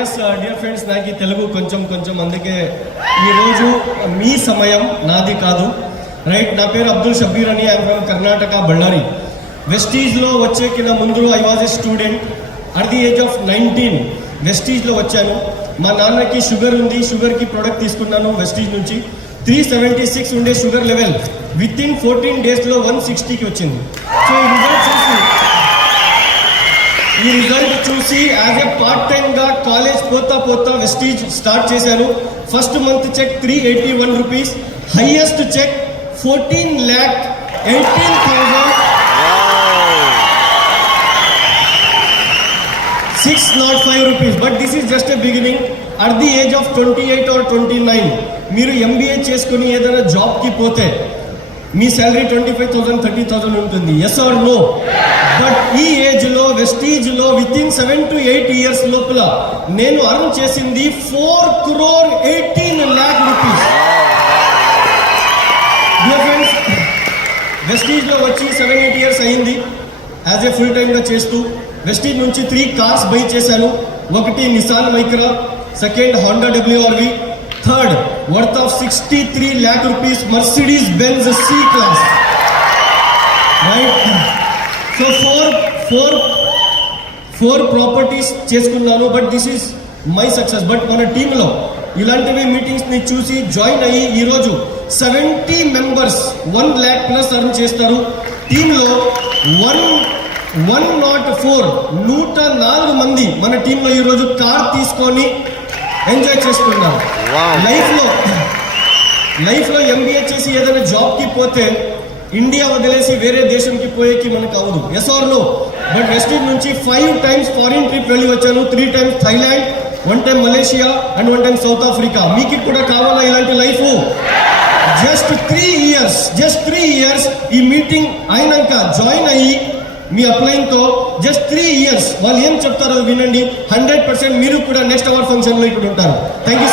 Yes dear friends, నాకు ఈ తెలుగు కొంచెం అందుకే ఈరోజు మీ సమయం నాది కాదు. రైట్, నా పేరు అబ్దుల్ షబీర్ అని, ఐఎమ్ ఫ్రమ్ కర్ణాటక, బళ్ళారి. వెస్టీజ్లో వచ్చే కింద ముందు I was a student at the age of 19. వెస్టీజ్లో వచ్చాను. మా నాన్నకి షుగర్ ఉంది, షుగర్కి ప్రోడక్ట్ తీసుకున్నాను వెస్టీజ్ నుంచి. 376 ఉండే షుగర్ లెవెల్ విత్ ఇన్ 14 డేస్లో 160కి వచ్చింది. సో ఈ రిజల్ట్ చూసి యాజ్ ఎ పార్ట్ టైమ్గా కాలేజ్ పోతా వెస్టీజ్ స్టార్ట్ చేశాను. First month check 381 rupees, highest check 14,18,605 rupees. But this is just a beginning. At the age of 28 or 29 మీరు ఎంబీఏ చేసుకుని ఏదైనా జాబ్కి పోతే మీ శాలరీ 25,000 30,000 ఉంటుంది. Yes or no? బట్ ఈ ఏజ్లో వెస్టీజ్లో విత్ ఇన్ 7 to 8 years లోపల నేను అర్న్ చేసింది 4,18,00,000 రూపీస్. డియర్ ఫ్రెండ్స్, వెస్టీజ్లో వచ్చి 7-8 years అయింది యాజ్ ఏ ఫుల్ టైమ్గా చేస్తూ. వెస్టీజ్ నుంచి 3 కార్స్ బై చేశాను. ఒకటి Nissan Micra, second Honda WRV, third worth of 63 lakh rupees Mercedes Benz C class. Right, so four properties చేసుకున్నాను. But this is my success. But మన టీంలో ఇలాంటివి మీటింగ్స్ని చూసి జాయిన్ అయ్యి ఈరోజు 70 members 1 lakh plus అర్న్ చేస్తారు. టీంలో 104 మంది మన టీంలో ఈరోజు కార్ తీసుకొని ఎంజాయ్ చేస్తున్నారు. లైఫ్లో ఎంబీఏ చేసి ఏదైనా జాబ్కి పోతే ఇండియా వదిలేసి వేరే దేశంకి పోయేకి మనకు అవదు. Yes or no? But Vestige నుంచి 5 times ఫారిన్ ట్రిప్ వెళ్ళి వచ్చాను. 3 times Thailand, 1 time Malaysia and 1 time South Africa. మీకు కూడా కావాలా ఇలాంటి లైఫ్? జస్ట్ 3 years ఈ మీటింగ్ అయినాక జాయిన్ అయ్యి మీ అప్లైన్తో జస్ట్ 3 years వాళ్ళు ఏం చెప్తారో వినండి. 100% మీరు కూడా నెక్స్ట్ అవర్ ఫంక్షన్లో ఇక్కడ ఉంటారు. Thank you so